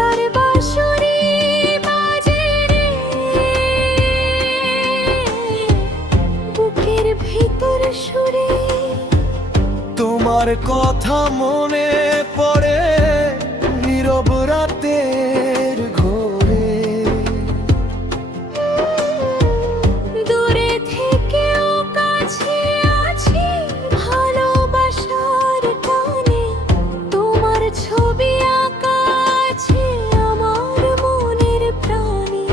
পাতার বাঁশরি বাজে রে, বুকের ভিতর সুরে। তোমার কথা মনে পড়ে নীরব রাতের ঘোরে। দূরে থেকেও কাছে আছি ভালোবাসার টানে, তোমার ছবি আঁকা আছে আমার মনের প্রাণে।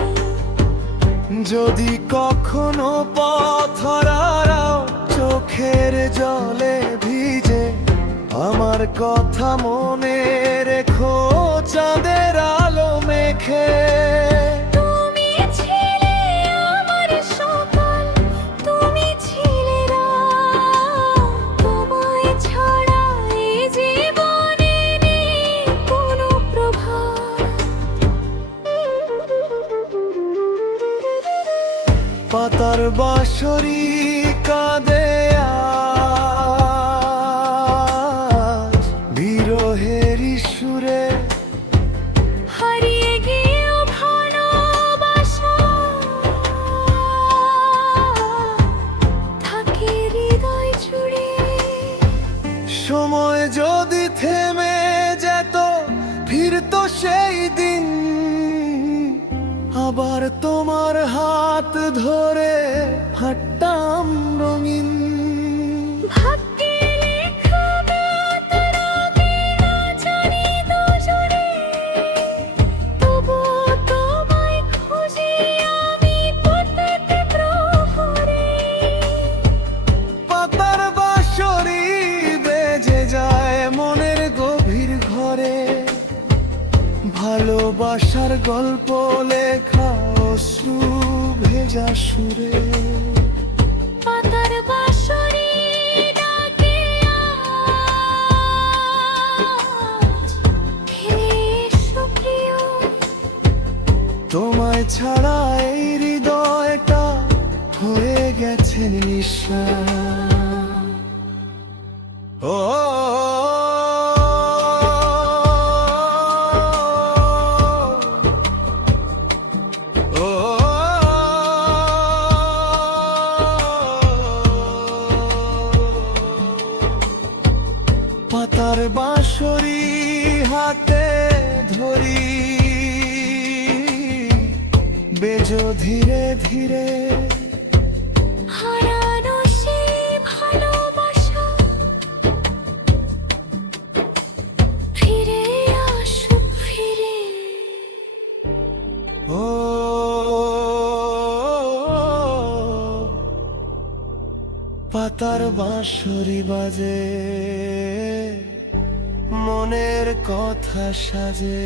যদি কখনো পথ হারাও চোখের জলে ভিজে, আমার কথা মনে রেখো চাঁদের আলো মেখে। তুমি ছিলে আমার সকাল, তুমি ছিলে রাত, তোমায় ছাড়া এই জীবনে নেই কোনো প্রভাত। পাতার বাঁশরি কাঁদে আজ বিরহের সুরে। হারিয়ে গিয়েও ভালোবাসা থাকে হৃদয় জুড়ে। সময় যদি থেমে যেত ফিরতো সেই দিন, আবার তোমার হাত ধরে হাঁটতাম রঙিন। ভাগ্যে লেখা মাতরাবে না জানি দুজনে, তবুও তোমায় খুঁজি আমি পথেতে প্রহরে। পাতার বাঁশরি বেজে যায় মনের গভীর ঘরে, ভালোবাসার গল্প লেখা অশ্রু ভেজা সুরে। পাতার বাঁশরি ডাকে আজ, ফিরে এসো প্রিয়। তোমায় ছাড়া এই হৃদয়টা হয়ে গেছে নিঃশ্বাস। ও ও পাতার বাঁশরি হাতে ধরি, বেজো ধীরে ধীরে। হারানো সেই ভালোবাসা ফিরে আসুক ফিরে। ও পাতার বাঁশরি বাজে মনের কথা সাজে।